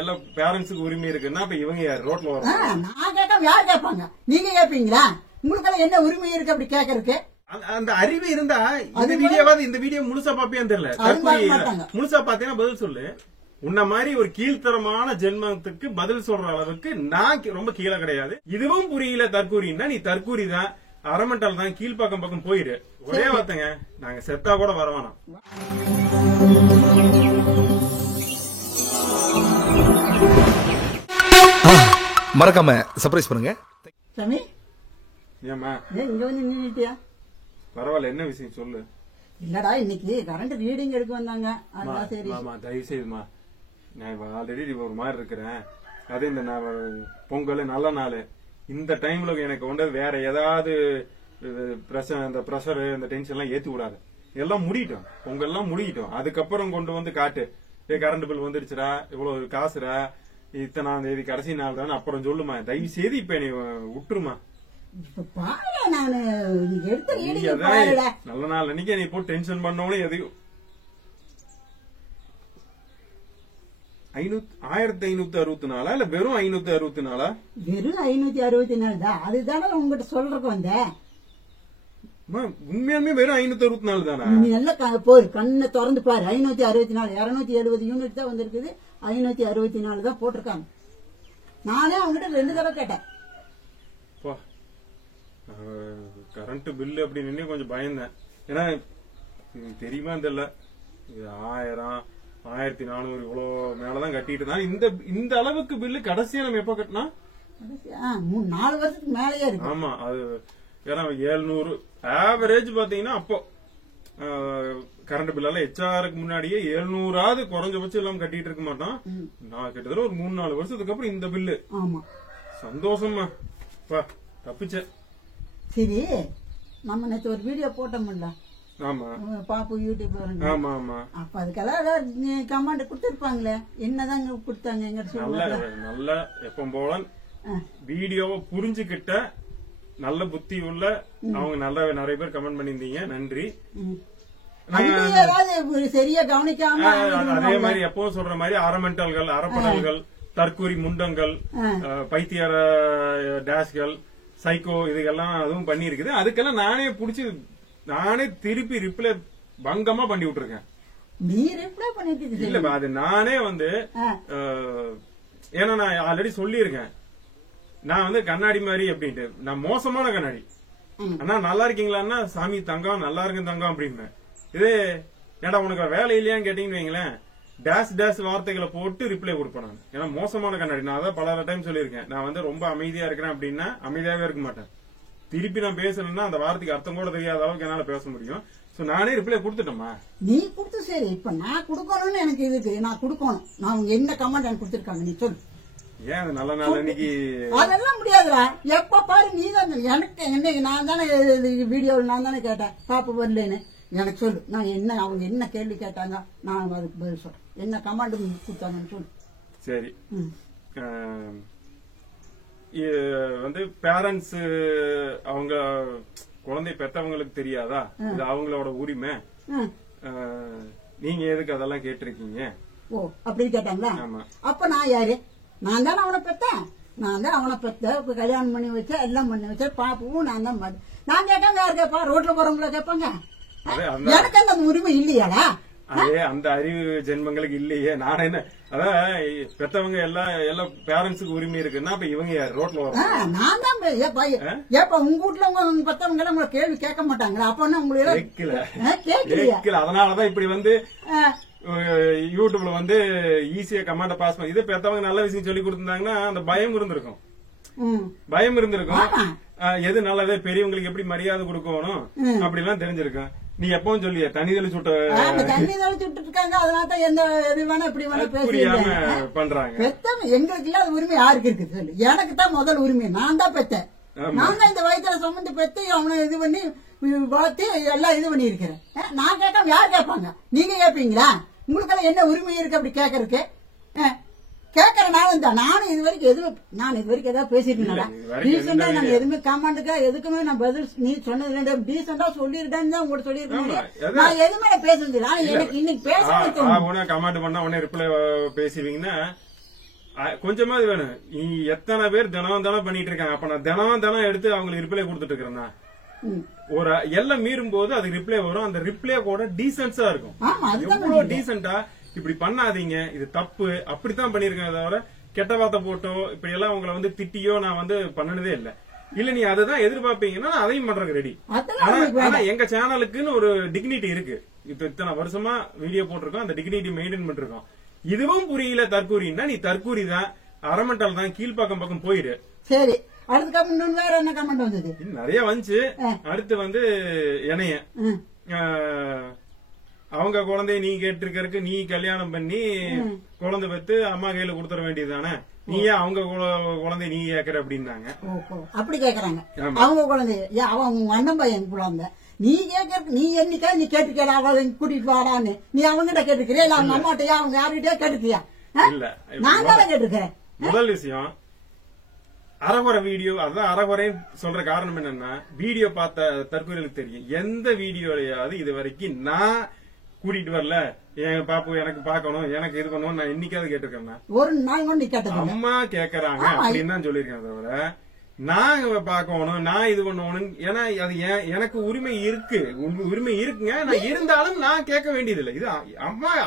எல்லா பேரண்ட்ஸுக்கு உரிமை இருக்குன்னா அப்ப இவங்க யார் ரோட்ல வரும்? நான் கேட்காம யார் கேட்பாங்க? நீங்க கேட்பீங்களா? உங்களுக்கு என்ன உரிமை இருக்கு அப்படி கேட்கறதுக்கு? அந்த அறிவு இருந்தா இந்த வீடியோ முழுசா பாப்பியான்னு தெரியல. முழுசா பாத்தீங்கன்னா பதில் சொல்லு. உன்ன மாதிரி ஒரு கீழ்த்தரமான ஜென்மத்துக்கு பதில் சொல்ற அளவுக்கு நான் ரொம்ப கீழே கிடையாது. இதுவும் புரியல தற்கூரின்னா நீ தற்கூரி தான், அரமண்டல் தான், கீழ்பாக்கம் பக்கம் போயிரு. ஒரே வார்த்தைங்க, நாங்க செத்தா கூட வரவேணாம். மறக்காம சர்ப்ரைஸ் பண்ணுங்க. சாமி ஏமா இங்க வந்து நின்னுட்டியா? பரவாயில்ல, என்ன விஷயம் சொல்லு. இல்லடா, இன்னைக்கு கரண்ட் ரீடிங் எடுக்க வந்தாங்க. அதான் சரி. தயவு செய்துமா, நான் ஆல்ரெடி ஒரு மாதிரி இருக்கிறேன். அதே இந்த பொங்கல் நல்ல நாள், இந்த டைம்ல எனக்கு வந்து வேற ஏதாவது இந்த பிரஷர் இந்த டென்ஷன் எல்லாம் ஏத்தி விடாது. எல்லாம் முடியட்டும், பொங்கல் எல்லாம் முடியட்டும். அதுக்கப்புறம் கொண்டு வந்து காட்டு, கரண்ட் பில் வந்துருச்சுடா, இவ்வளவு காசுடா, இத்தனாம் தேதி கடைசி நாள் தான், அப்புறம் சொல்லுமா. தயவு செய்து இப்ப நீ விட்டுருமா. நல்ல நாள் அன்னைக்கு நீ போட்டு டென்ஷன் பண்ணவனே எதையும் 1564 இல்ல வெறும் 564? வெறும் 564 தான். அதுதானே உங்ககிட்ட சொல்றதுக்கு வந்தேன். உண்மையாலுமே வெறும் 564 தானே? நீ நல்லா போய் கண்ணை திறந்து பாரு. 564, 270 யூனிட் தான் வந்திருக்குது. 564 தான் போட்டிருக்காங்க. நானே அவங்ககிட்ட 2 தடவை கேட்டேன். கரண்ட் பில்லு அப்படின்னு கொஞ்சம் பயந்தேன். ஏன்னா தெரியுமா தெரியல, 1000 1400 இவ்வளவு மேலதான் கட்டிட்டு தான். இந்த அளவுக்கு பில்லு கடைசியா நம்ம எப்ப கட்டினா 4 வருஷத்துக்கு மேலேயே இருக்கு. ஆமா, அது ஏன்னா 700 ஆவரேஜ் பாத்தீங்கன்னா அப்போ கரண்ட் பில்லால ஹெச்ஆருக்கு முன்னாடியே 700ஆவது குறைஞ்சபட்சம் இல்லாம கட்டிட்டு இருக்க மாட்டோம். நான் கிட்டத்தட்ட ஒரு 3-4 வருஷத்துக்கு அப்புறம் இந்த பில்லு. ஆமா, சந்தோஷமா தப்பிச்ச. சரி, நம்ம நேற்று ஒரு வீடியோ போட்டோம்ல. ஆமா, பாப்பு யூடியூப். ஆமா ஆமா. அப்ப அதுக்கெல்லாம் கமெண்ட் கொடுத்திருப்பாங்களே, என்னதாங்க கொடுத்தாங்க? எங்க நல்ல எப்ப போல வீடியோவை புரிஞ்சுக்கிட்ட நல்ல புத்தி உள்ள அவங்க நிறைய பேர் கமெண்ட் பண்ணிருந்தீங்க, நன்றி. சரியா கவனிக்காம அதே மாதிரி எப்பவும் சொல்ற மாதிரி அரமெண்டல்கள், அரப்படல்கள், தற்கூரி முண்டங்கள், பைத்தியார டேஷ்கள், சைக்கோ, இதுக்கெல்லாம் அதுவும் பண்ணி இருக்குது. அதுக்கெல்லாம் நானே திருப்பி ரிப்ளை பங்கமா பண்ணி விட்டுருக்கேன். நீ ரிப்ளை பண்ணிட்டு இல்ல, அது நானே வந்து ஏன்னா நான் ஆல்ரெடி சொல்லியிருக்கேன், நான் வந்து கண்ணாடி மாதிரி அப்படின்ட்டு. நான் மோசமான கண்ணாடி. அண்ணா நல்லா இருக்கீங்களான்னா, சாமி தங்கம் நல்லா இருக்கு தங்கம் அப்படின்னு. இது ஏடா உனக்கு வேலை இல்லையான்னு கேட்டீங்கன்னு வைங்களேன், டேஷ் வார்த்தைகளை போட்டு ரிப்ளை கொடுப்பேன் நான். ஏன்னா மோசமான கண்ணாடி. நான் அதான் பல டைம் சொல்லியிருக்கேன், நான் வந்து ரொம்ப அமைதியா இருக்கிறேன் அப்படின்னா அமைதியாவே இருக்க மாட்டேன். திருப்பி நான் பேசணும்னா அந்த வார்த்தைக்கு அர்த்தம் கூட தெரியாத அளவுக்கு என்னால பேச முடியும். சோ நானே ரிப்ளை கொடுத்துட்டோமா? நீ கொடுத்து சரி, இப்ப நான் கொடுக்கணும்னு எனக்கு இருக்கு. நான் கொடுக்கணும். நான் என்ன கமெண்ட் எனக்கு கொடுத்திருக்காங்க நீ சொல்லு. ஏன் நல்ல நாள் அன்னைக்கு அதெல்லாம் முடியாதுடா. எப்ப பாரு நீ தான். எனக்கு என்ன, நான் தானே வீடியோவில் நான் தானே கேட்டேன் பாப்பு வரலன்னு. எனக்கு சொல்லு, நான் என்ன, அவங்க என்ன கேள்வி கேட்டாங்க, நான் அதுக்கு பதில் சொல்றேன். என்ன கமாண்ட் கொடுத்தாங்கன்னு சொல்லு. சரி, வந்து பேரண்ட்ஸ் அவங்க குழந்தை பெற்றவங்களுக்கு தெரியாதா, இது அவங்களோட உரிமை, நீங்க எதுக்கு அதெல்லாம் கேட்டிருக்கீங்க? ஓ, அப்படி கேட்டாங்களா? அப்ப நான் யாரு? நான் தானே அவனை பெற்றேன். நான் தான் அவனை பெற்ற, கல்யாணம் பண்ணி வச்சேன், எல்லாம் பண்ணி வச்சேன். பாப்புவும் நான் தான். நான் கேட்காம யாரு கேட்பா? ரோட்ல போறவங்கள கேட்பாங்க. எனக்கு அந்த உரிமை இல்லையாடா? அதே அந்த அறிவு ஜென்மங்களுக்கு இல்லையே. நான் என்ன, அதான் பெத்தவங்க எல்லா பேரண்ட்ஸுக்கு உரிமை இருக்குன்னா அப்ப இவங்க யார் ரோட்ல வரும்? நான் தான். ஏப்பா உங்க வீட்டுல உங்க பெத்தவங்க எல்லாம் உங்களை கேள்வி கேட்க மாட்டாங்களா? அப்ப உங்களுக்கு கேட்கல. அதனாலதான் இப்படி வந்து யூடியூப்ல வந்து ஈஸியா கமெண்ட் பாஸ் பண்ணி, இது பெத்தவங்க நல்ல விஷயம் சொல்லி கொடுத்திருந்தாங்கன்னா அந்த பயம் இருந்திருக்கும். எது நல்லது, பெரியவங்களுக்கு எப்படி மரியாதை கொடுக்கணும் அப்படி எல்லாம் தெரிஞ்சிருக்கும். நீ எப்பவும் சொல்லிய தனிதளி சுட்டு இருக்காங்க. அதனால எந்த இது வேணா இப்படி வேணா பேசியாம பண்றாங்க. எங்களுக்கு இல்லாத உரிமை யாருக்கு இருக்கு சொல்லு? எனக்கு தான் முதல் உரிமை. நான் தான் பெத்தேன். நான் தான் இந்த வயசுல சுமந்து பெத்து அவனை இது பண்ணி வளர்த்து எல்லாம் இது பண்ணி இருக்கிறேன். நான் கேட்காம யார் கேட்பாங்க? நீங்க கேட்பீங்களா? உங்களுக்கு என்ன உரிமை இருக்கு அப்படி கேட்கறதுக்கு? கேட்கற நானும் இது வரைக்கும் ஏதாவது பேசிருக்கேன். டீசெண்டா நான் எதுவுமே கமெண்ட்டுக்கா எதுக்குமே நான் பதில் நீ சொன்னது டீசெண்டா சொல்லிருக்கேன்னு தான் உங்கள்கிட்ட சொல்லியிருக்கேன். நான் எதுவுமே பேசுறது இல்லை. எனக்கு இன்னைக்கு பேச கமெண்ட் பண்ணா உடனே ரிப்ளை பேசுவீங்கன்னா கொஞ்சமா இது வேணும். நீ எத்தனை பேர் தினம் பண்ணிட்டு இருக்காங்க. அப்ப நான் தினம் எடுத்து அவங்களுக்கு ரிப்ளை கொடுத்துட்டு இருக்கிறேன்னா ஒரு எல்லாம் மீறும் போது அது ரிப்ளை வரும். அந்த ரிப்ளை கூட டீசென்ட்ஸா இருக்கும். எவ்வளவு டீசென்டா இப்படி பண்ணாதீங்க, இது தப்பு, அப்படித்தான் பண்ணிருக்கேன். தவிர கெட்ட வார்த்தை போட்டோ இப்படி எல்லாம் உங்களை வந்து திட்டியோ நான் வந்து பண்ணனதே இல்ல. இல்ல நீ அதுதான் எதிர்பார்ப்பீங்கன்னா அதையும் பண்றதுக்கு ரெடி. ஆனா எங்க சேனலுக்குன்னு ஒரு டிக்னிட்டி இருக்கு. இப்ப இத்தனை வருஷமா வீடியோ போட்டிருக்கோம், அந்த டிக்னிட்டி மெயின்டைன் பண்ணிருக்கோம். இதுவும் புரியல தற்கூரின்னா நீ தற்கூரி தான், அரமண்டல் தான், கீழ்பாக்கம் பக்கம் போயிடு. சரி, அடுத்த கமெண்ட் வேற என்ன கமெண்ட் வந்தது? நிறைய வந்துச்சு. அடுத்து வந்து இணைய அவங்க குழந்தைய நீ கேட்டிருக்கறதுக்கு நீ கல்யாணம் பண்ணி குழந்தை பெத்து அம்மா கையில கொடுத்துட வேண்டியதுதானே, நீ ஏன் அவங்க குழந்தைய நீ கேக்குற அப்படின்னாங்க. அப்படி கேக்குறாங்க அவங்க குழந்தைய. அவங்க அண்ணன் பையன் குழந்தை நீ கேட்கறதுக்கு நீ என்னைக்கா நீ கேட்டுக்கா அவளை கூட்டிட்டு வாடான்னு நீ அவங்ககிட்ட கேட்டுக்கிறியா இல்ல அவங்க அம்மாட்டையா அவங்க யாருகிட்டயா கேட்டுக்கியா? இல்ல நான் தானே கேட்டிருக்கேன். முதல் விஷயம் அறகுறை வீடியோ. அதான் அறகுறை சொல்ற காரணம் என்னன்னா, வீடியோ பார்த்த தற்கொலைகளுக்கு தெரியும் எந்த வீடியோலயாவது இது வரைக்கும் நான் கூட்டிட்டு வரல, என் பாப்பு எனக்கு பாக்கணும், எனக்கு இது பண்ணணும் நான் என்னைக்காவது கேட்டிருக்கேன். ஒரு நாள் கொண்டு கேட்டது அம்மா கேக்குறாங்க அப்படின்னு தான் சொல்லிருக்கேன். தவிர நான் பாக்கணும், நான் இது பண்ணணும், ஏன்னா அது எனக்கு உரிமை இருக்கு, உரிமை இருக்குங்க. நான் இருந்தாலும் நான் கேட்க வேண்டியது இல்லை. இது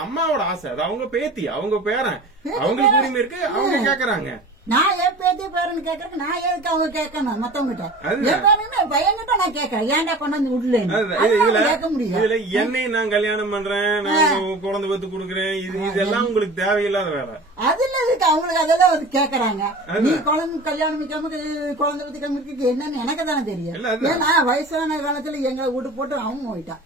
அம்மாவோட ஆசை, அது அவங்க பேத்தி, அவங்க பேரன், அவங்களுக்கு உரிமை இருக்கு, அவங்க கேக்குறாங்க. நான் என் பேத்தி பேரன்னு கேட்கறேன். நான் எதுக்கு அவங்க கேட்கணும் மத்தவங்க கிட்ட? பையன்கிட்ட நான் கேட்கறேன், ஏன்டா கொண்டாந்து விடல கேட்க முடியும். இதுல என்னை நான் கல்யாணம் பண்றேன், நான் குழந்தை பத்து கொடுக்குறேன், இதெல்லாம் உங்களுக்கு தேவையில்லாத வேலை. அதுல இருக்கு அவங்களுக்கு அதெல்லாம் வந்து கேக்குறாங்க. நீ குழந்தை கல்யாணம் வைக்காம குழந்தை பத்திக்காம இருக்கு என்னன்னு எனக்கு தானே தெரியும். ஏன்னா வயசான காலத்துல எங்களை விட்டு போட்டு அவங்க போயிட்டான்.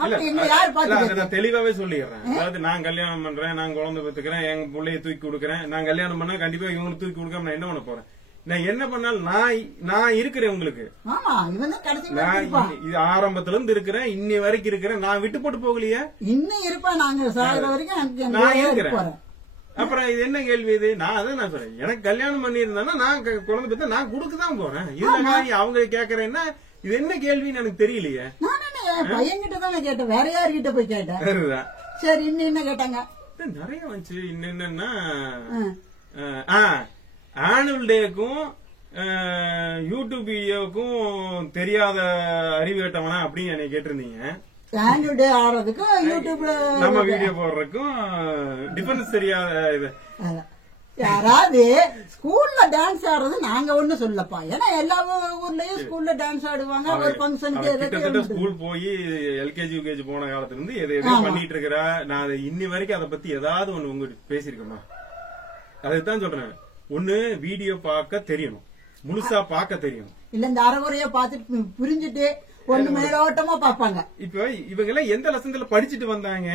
நான் தெளிவாவே சொல்லிடுறேன். அதாவது நான் கல்யாணம் பண்றேன், நான் குழந்தை பெத்துக்கிறேன், எங்க பிள்ளைய தூக்கி கொடுக்கறேன். நான் கல்யாணம் பண்ணா கண்டிப்பா இவங்களுக்கு தூக்கி கொடுக்காம நான் என்ன பண்ண போறேன்? நான் என்ன பண்ணாலும் நான் இருக்கிறேன் உங்களுக்கு. இது ஆரம்பத்துல இருந்து இருக்கிறேன், இன்னி வரைக்கும் இருக்கிறேன். நான் விட்டு போட்டு போகலையே, இன்னும் இருப்பேன். நாங்க சாகிற வரைக்கும் நான் இருக்கிறேன். அப்புறம் இது என்ன கேள்வி? இது நான் அதான் நான் சொல்றேன், எனக்கு கல்யாணம் பண்ணி இருந்தா நான் குழந்தை பெற்ற நான் கொடுக்கதான் போறேன். இதுல அவங்க கேக்குறேன்னா இது என்ன கேள்வின்னு எனக்கு தெரியலையே. பையன்கிட்ட தானே கேட்டேன், வேற யாருகிட்ட போய் கேட்டேன். சரி, இன்னும் என்ன கேட்டாங்க? நிறைய வந்துச்சு. இன்னும் என்னன்னா ஆனுவல் டேக்கும் யூடியூப் வீடியோக்கும் தெரியாத அறிவு கேட்டவனா அப்படின்னு என்னை கேட்டிருந்தீங்க. ஆனுவல் டே ஆடுறதுக்கும் யூடியூப்ல நம்ம வீடியோ போடுறதுக்கும் டிஃபரன்ஸ் தெரியாத இது. யாராவது ஸ்கூல்ல டான்ஸ் ஆடுறது நாங்க ஒண்ணு சொல்லப்பா. ஏன்னா எல்லா ஊர்லயும் ஸ்கூல்ல டான்ஸ் ஆடுவாங்க. ஒரு ஃபங்க்ஷனுக்கு ஸ்கூல் போய் எல்கேஜி யூகேஜி போன காலத்துல இருந்து எதை பண்ணிட்டு இருக்கிறா. நான் இன்னி வரைக்கும் அதை பத்தி ஏதாவது ஒண்ணு உங்ககிட்ட பேசிருக்கேமா? அதுதான் சொல்றேன். ஒண்ணு வீடியோ பார்க்க தெரியணும், முழுசா பார்க்க தெரியணும். இல்ல இந்த அறகுறைய பார்த்துட்டு புரிஞ்சுட்டு ஒண்ணு மேலோட்டமா பாப்பாங்க. இப்ப இவங்க எல்லாம் எந்த லெசன்ல படிச்சுட்டு வந்தாங்க,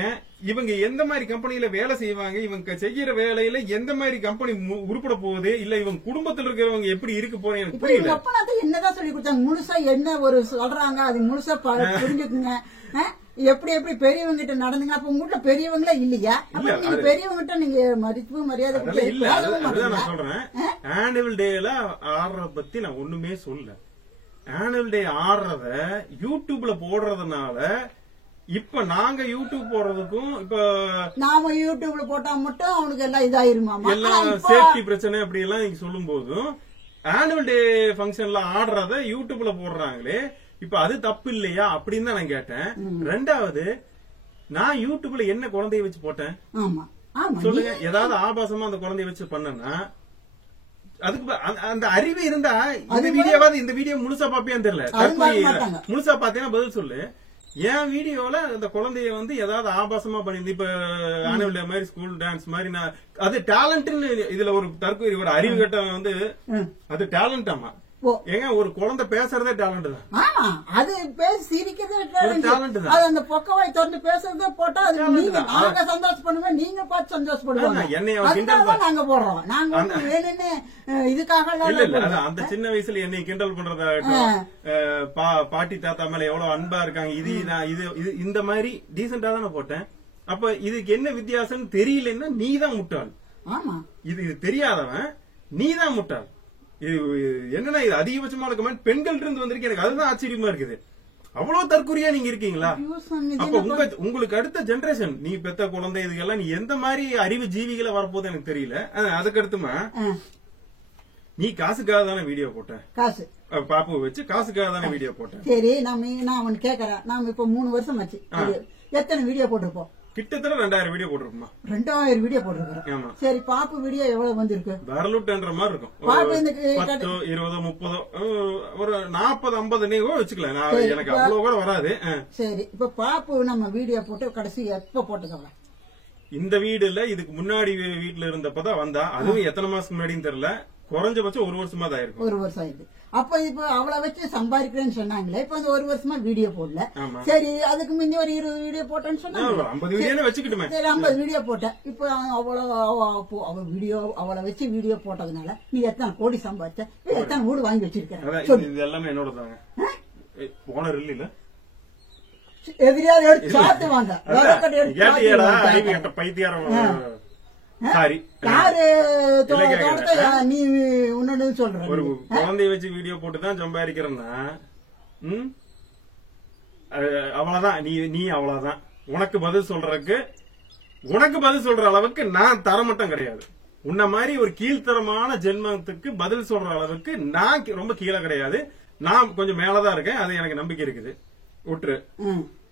இவங்க எந்த மாதிரி கம்பெனில வேலை செய்வாங்க, இவங்க செய்யற வேலையில எந்த மாதிரி கம்பெனி உருப்பட போகுது, இல்ல இவங்க குடும்பத்தில் இருக்கிறவங்க எப்படி இருக்கு போறேன் எனக்கு புரியல. என்னதான் சொல்லி கொடுத்தாங்க, முழுசா என்ன ஒரு சொல்றாங்க அது முழுசா புரிஞ்சுக்குங்க. எப்படி எப்படி பெரியவங்க கிட்ட நடந்துங்க. அப்ப உங்க வீட்டுல பெரியவங்களே இல்லையா? நீங்க பெரியவங்க நீங்க மதிப்பு மரியாதை இல்ல. அதுதான் நான் சொல்றேன். ஆனுவல் டேல ஆடுறத பத்தி நான் ஒண்ணுமே சொல்ல. ஆனுவல் டே ஆடுறத யூடியூப்ல போடுறதுனால இப்ப நாங்க யூடியூப் போடுறதுக்கும் இப்ப நாம யூடியூப்ல போட்டா மட்டும் அவனுக்கு எல்லாம் இதாயிருமா, எல்லாம் சேஃப்டி பிரச்சனை அப்படி எல்லாம் நீங்க சொல்லும் போதும் ஆனுவல் டே பங்கன்ல ஆடுறத யூடியூப்ல போடுறாங்களே, இப்ப அது தப்பு இல்லையா அப்படின்னு தான் நான் கேட்டேன். ரெண்டாவது, நான் யூடியூப்ல என்ன குழந்தைய வச்சு போட்டேன் சொல்லுங்க. ஏதாவது ஆபாசமா அந்த குழந்தைய வச்சு பண்ணனா அதுக்கு அந்த அறிவு இருந்தா இந்த வீடியோவாது இந்த வீடியோ முழுசா பாப்பியான்னு தெரியல. முழுசா பாத்தீங்கன்னா பதில் சொல்லு. என் வீடியோல அந்த குழந்தைய வந்து ஏதாவது ஆபாசமா பண்ணி இப்ப ஆனுவல் டே மாதிரி ஸ்கூல் டான்ஸ் மாதிரி நான் அது டேலண்ட்னு இதுல ஒரு தற்கொலை ஒரு அறிவு கட்ட வந்து அது டேலண்டாமா? ஏங்க ஒரு குழந்தை பேசுறதே டேலண்ட் தான். ஆமா, அது பேசி சிரிக்கிறது டேலண்ட் தான். அது அந்த பக்கவாய் திறந்து பேசுறதே போட்டா அது நாங்க சந்தோஷப்படுவோம், நீங்க பார்த்து சந்தோஷப்படுவாங்க. என்னைய நாங்க போடுறோம். நாங்க வேணும்னு இதுக்காக இல்ல. அந்த சின்ன வயசுல என்னை கிண்டல் பண்றதாகட்டும், பாட்டி தாத்தா மேல எவ்வளவு அன்பா இருக்காங்க, இது நான் இது இந்த மாதிரி டீசென்டா தான் நான் போட்டேன். அப்ப இதுக்கு என்ன வித்தியாசம் தெரியலன்னா நீ தான் முட்டாள். ஆமா, இது தெரியாதவன் நீ தான் முட்டாள். இது என்னன்னா இது அதிகபட்சமான கமெண்ட் பெண்கள் இருந்து வந்திருக்கு. எனக்கு அதுதான் ஆச்சரியமா இருக்குது. அவ்வளவு தற்குறியா நீங்க இருக்கீங்களா? ஐயோ சாமி, இது அப்ப உங்களுக்கு அடுத்த ஜெனரேஷன் நீ பெத்த குழந்தை இதுக்கெல்லாம் நீ எந்த மாதிரி அறிவு ஜீவிகளை வரப்போது எனக்கு தெரியல. அதுக்கு அடுத்துமா நீ காசுக்காக தானே வீடியோ போட்ட? காசு பாப்பு வச்சு காசுக்காக தானே வீடியோ போட்டேன். சரி, நான் அவன் கேக்குறேன். நாம இப்ப 3 வருஷம் ஆச்சு, எத்தனை வீடியோ போட்டிருப்போம்? கிட்டத்தட்ட 2000 வீடியோ போட்டிருக்குமா? 2000 வீடியோ போட்டிருக்கிறோம். சரி, பாப்பு வீடியோ எவ்வளவு வந்திருக்கு? வரலுட்டுன்ற மாதிரி இருக்கும். 10, 20, 30, ஒரு 40, 50 நீங்க வச்சுக்கலாம். எனக்கு அவ்வளவு கூட வராது. சரி, இப்ப பாப்பு நம்ம வீடியோ போட்டு கடைசி எப்ப போட்டதவள? இந்த வீடுல இதுக்கு முன்னாடி வீட்டுல இருந்தப்பதான் வந்தா. அதுவும் எத்தனை மாசம் முன்னாடின்னு தெரியல. குறைஞ்சபட்சம் 1 வருஷமா தான் இருக்கும். 1 வருஷம் ஆயிருக்கு. அப்ப இப்ப அவளை வச்சு சம்பாதிக்கிறேன்னு சொன்னாங்களே, இப்ப அந்த 1 வருஷமா வீடியோ போடல. சரி, அதுக்கு முந்தி ஒரு 20 வீடியோ போட்டேன்னு சொன்னாங்க. 50 வீடியோ வச்சுக்கிட்டுமே. சரி, 50 வீடியோ போட்டேன். இப்ப அவ வீடியோ அவளை வச்சு வீடியோ போட்டதுனால நீ எத்தனை கோடி சம்பாதிச்ச, எத்தனை வீடு வாங்கி வச்சிருக்க? இது எல்லாமே என்னோட தாங்க. ஓனர் இல்ல, எதிரியாவது எடுத்து சாத்துவாங்க. பைத்தியாரம். சாரி, யாரு நீ உன்னோட சொல்ற? ஒரு குழந்தைய வச்சு வீடியோ போட்டுதான் சம்பாதிக்கிறேன்னா அவ்வளவுதான். நீ அவ்வளவுதான். உனக்கு பதில் சொல்ற அளவுக்கு நான் தரமட்டம் கிடையாது. உன்ன மாதிரி ஒரு கீழ்த்தரமான ஜென்மத்துக்கு பதில் சொல்ற அளவுக்கு நான் ரொம்ப கீழே கிடையாது. நான் கொஞ்சம் மேலதான் இருக்கேன். அது எனக்கு நம்பிக்கை இருக்குது. விட்டுரு.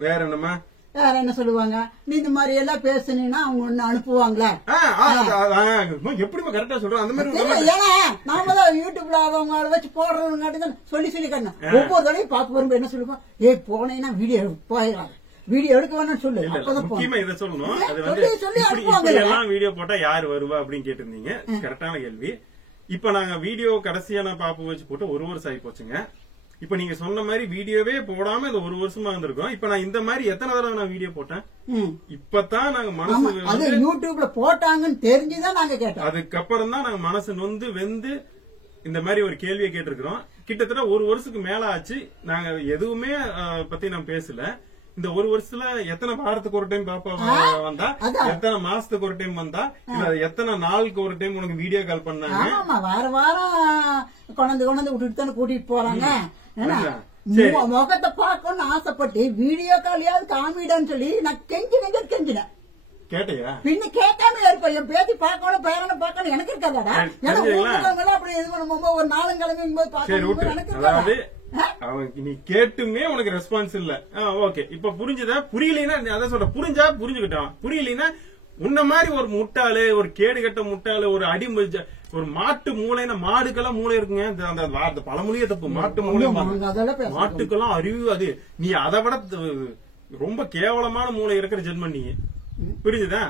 வேற என்னமா? வேற என்ன சொல்லுவாங்க? நீ இந்த மாதிரி எல்லாம் பேசுனீங்கன்னா அவங்க ஒண்ணு அனுப்புவாங்களா? எப்படிமா கரெக்டா சொல்றேன்? அந்த மாதிரி ஏன்னா நாம தான் யூடியூப்ல அவங்க வச்சு போடுறவங்க சொல்லி கட்டணும். ஒவ்வொரு தடையும் பார்த்து வரும்போது என்ன சொல்லுவோம்? போனீங்கன்னா வீடியோ போயிடலாம், வீடியோ எடுக்க வேணும்னு சொல்லு. முக்கியமா இதை சொல்லணும். அது வந்து எல்லாம் வீடியோ போட்டா யாரு வருவா அப்படின்னு கேட்டிருந்தீங்க. கரெக்டான கேள்வி. இப்ப நாங்க வீடியோ கடைசியா நான் பாப்பு வச்சு போட்டு 1 வருஷம் ஆகி போச்சுங்க. இப்ப நீங்க சொன்ன மாதிரி வீடியோவே போடாம இந்த 1 வருஷமா இருந்திருக்கோம். இப்ப நான் இந்த மாதிரி எத்தனை தடவை நான் வீடியோ போட்டேன்? இப்பதான் நாங்க மனசு யூடியூப்ல போட்டாங்கன்னு தெரிஞ்சுதான் நாங்க கேட்டோம். அதுக்கப்புறம் தான் நாங்க மனசு நொந்து வெந்து இந்த மாதிரி ஒரு கேள்வியை கேட்டிருக்கிறோம். கிட்டத்தட்ட 1 வருஷத்துக்கு மேல ஆச்சு. நாங்க எதுவுமே பத்தி நான் பேசல. இந்த 1 வருஷத்துல எத்தனை வாரத்துக்கு ஒரு டைம் பாப்பா வந்தா, எத்தனை மாசத்துக்கு ஒரு டைம் வந்தா, இல்ல எத்தனை நாளுக்கு ஒரு டைம் உனக்கு வீடியோ கால் பண்ணாங்க? வாரம் கொண்டாந்து விட்டுட்டு தானே கூட்டிட்டு போறாங்க. முகத்தை பார்க்கணும்னு ஆசைப்பட்டு வீடியோ காலியாவது காமிடான்னு சொல்லி நான் கெஞ்சினேன். கேட்டியா? பின்ன கேட்காம இருப்பேன். என் பேத்தி பார்க்கணும், பேரனை பார்க்கணும் எனக்கு இருக்காதாடா? அப்படி இது பண்ணும்போது ஒரு 4 கிழமையும் போது பார்க்கணும் எனக்கு இருக்காது. நீ கேட்டுமே உனக்கு ரெஸ்பான்ஸ் இல்ல. ஓகே, இப்ப புரிஞ்சுதா? புரியலன்னா அதான் சொல்ற. புரிஞ்சா புரிஞ்சுக்கிட்டான். புரியலன்னா உன்ன மாதிரி ஒரு முட்டாளு, ஒரு கேடு கட்ட முட்டாளு, ஒரு ஒரு மாட்டு மூளைன்னா, மாடுக்கெல்லாம் மூளை இருக்குங்க. அந்த பழமொழியே தப்பு. மாட்டு மூளை, மாட்டுக்கெல்லாம் அறிவு. அது நீ அதை விட ரொம்ப கேவலமான மூளை இருக்கிற ஜென்மன் நீ. புரிஞ்சுதா?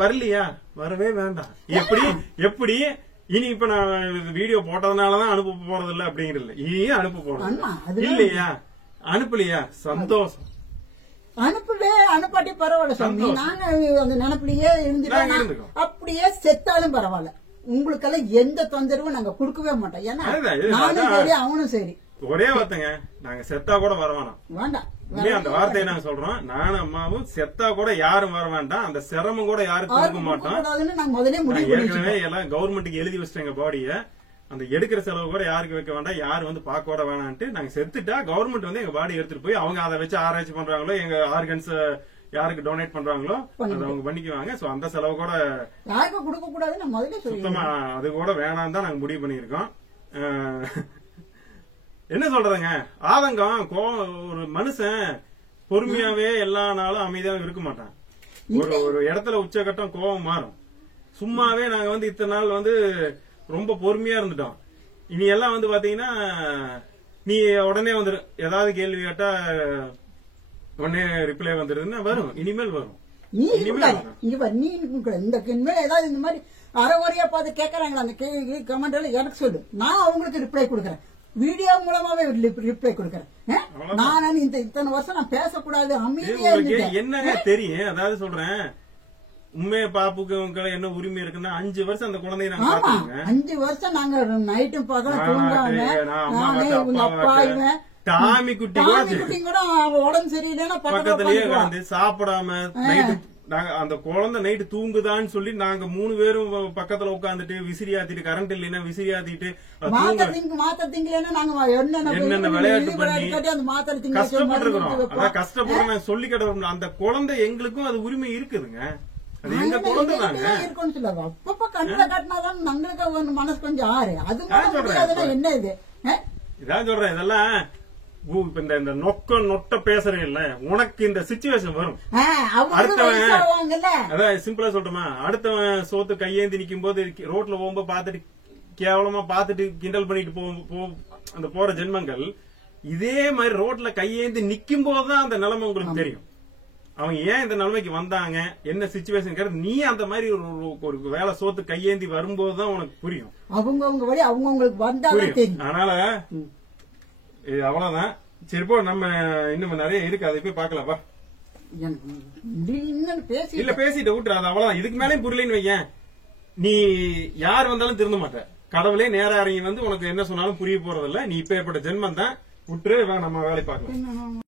வரலையா? வரவே வேண்டாம். எப்படி இனி இப்ப நான் வீடியோ போட்டதுனாலதான் அனுப்ப போறது இல்ல அப்படிங்கறது. இனியும் அனுப்ப போறது இல்லையா? அனுப்பலையா? சந்தோஷம். அனுப்பாட்டி பரவாயில்ல. நாங்க அந்த நினைப்பிலேயே இருந்துட்டோம். அப்படியே செத்தாலும் பரவாயில்ல. உங்களுக்கெல்லாம் எந்த தொந்தரவும் நாங்க கொடுக்கவே மாட்டோம். ஏன்னா நானும் சரி, அவனும் சரி. ஒரே வார்த்தைங்க, நாங்க செத்தா கூட வர வேணாம். வேண்டாம். அந்த வார்த்தையை நாங்க சொல்றோம். நானும் அம்மாவும் செத்தா கூட யாரும் வர வேண்டாம். அந்த சிரமம் கூட யாருக்கும் கொடுக்க மாட்டோம். ஏற்கனவே எல்லாம் கவர்மெண்ட்டுக்கு எழுதி வச்சிட்டாங்க பாடிய. அந்த எடுக்கிற செலவு கூட யாருக்கு வைக்க வேண்டாம், யாரு வந்து பார்க்க கூட வேணான்ட்டு. நாங்க செத்துட்டா கவர்மெண்ட் வந்து எங்க பாடி எடுத்துட்டு போய் அவங்க அதை வச்சு ஆராய்ச்சி பண்றாங்களோ, எங்க ஆர்கன்ஸ் யாருக்கு டொனேட் பண்றாங்களோ அதை அவங்க பண்ணிக்குவாங்க. சோ அந்த செலவு கூட யாருக்கும் கொடுக்க கூடாதுன்னு முதல்ல சுத்தமா அது கூட வேணாம் தான் நாங்க முடிவு பண்ணிருக்கோம். என்ன சொல்றதுங்க, ஆதங்கம், கோவம். ஒரு மனுஷன் பொறுமையாவே எல்லா நாளும் அமைதியாக இருக்க மாட்டான். ஒரு இடத்துல உச்சகட்டம் கோவம் மாறும். சும்மாவே நாங்க வந்து இத்தனை நாள் வந்து ரொம்ப பொறுமையா இருந்துட்டோம். இனி எல்லாம் வந்து பாத்தீங்கன்னா நீ உடனே வந்துடும். ஏதாவது கேள்வி கேட்டா உடனே ரிப்ளை வந்துருதுன்னா வரும். இனிமேல் வரும். ஏதாவது இந்த மாதிரி அரைவரையா பார்த்து கேட்கறாங்களா அந்த கமெண்ட் எல்லாம் எனக்கு சொல்லு. நான் அவங்களுக்கு ரிப்ளை கொடுக்கறேன். வீடியோ மூலமாவே ரிப்ளை கொடுக்கறேன். நான் இத்தனை வருஷம் நான் பேசக்கூடாது, அமைதியா என்னங்க தெரியும். அதாவது சொல்றேன், உண்மைய பாப்புக்கு என்ன உரிமை இருக்குன்னா 5 வருஷம் அந்த குழந்தைய நாங்க பாத்துக்கோங்க. 5 வருஷம் நாங்க நைட்டும் பார்க்கலாம், அப்பா இவன் டாமி குட்டி கூட உடம்பு சரியில்லைன்னா பக்கத்துலயே உட்காந்து சாப்பிடாம நாங்க அந்த குழந்தை நைட்டு தூங்குதான்னு சொல்லி நாங்க 3 பேரும் பக்கத்துல உட்காந்துட்டு விசிறி ஆத்திட்டு கரண்ட் இல்லைன்னா விசிறி ஆத்திட்டு என்னென்ன விளையாட்டு பண்ணி கஷ்டப்பட்டுருக்கிறோம். அதான் கஷ்டப்படுறேன் சொல்லி கிட்ட அந்த குழந்தை எங்களுக்கும் அது உரிமை இருக்குதுங்க. அது எங்க குழந்தை தாங்க. அப்பப்ப கண்ணுல காட்டினாதான் நம்மளுக்கு மனசு கொஞ்சம் ஆறு. அது என்ன இது இதான் சொல்றேன். இதெல்லாம் இந்த நொட்ட பேசுறேன் இல்ல, உனக்கு இந்த சிச்சுவேஷன் வரும். அடுத்தவன் அதான் சிம்பிளா சொல்றமா, அடுத்தவன் சோத்து கையேந்தி நிக்கும் போது ரோட்ல போகும்போது பாத்துட்டு கேவலமா பாத்துட்டு கிண்டல் பண்ணிட்டு அந்த போற ஜென்மங்கள் இதே மாதிரி ரோட்ல கையேந்தி நிக்கும் போதுதான் அந்த நிலைமை உங்களுக்கு தெரியும். அவங்க ஏன் இந்த நிலைமைக்கு வந்தாங்க, என்ன சிச்சுவேஷன், நீ அந்த மாதிரி ஒரு வேலை சோத்து கையேந்தி வரும்போதுதான் உனக்கு புரியும். அவங்க வழி அவங்களுக்கு வந்தா தெரியும். அதனால அவ்வளவுதான். சரி போ, நம்ம இன்னும் நிறைய இருக்கு, அதை போய் பாக்கலாப்பா. இல்ல பேசிட்டு விட்டுரு, அது அவ்வளவுதான். இதுக்கு மேலே புரியலன்னு வையேன், நீ யார் வந்தாலும் திருந்த மாட்ட. கடவுளே நேர இறங்கி வந்து உனக்கு என்ன சொன்னாலும் புரிய போறதில்ல. நீ இப்ப ஏற்பட்ட ஜென்மம் தான், விட்டுரு, நம்ம வேலை பார்க்கலாம்.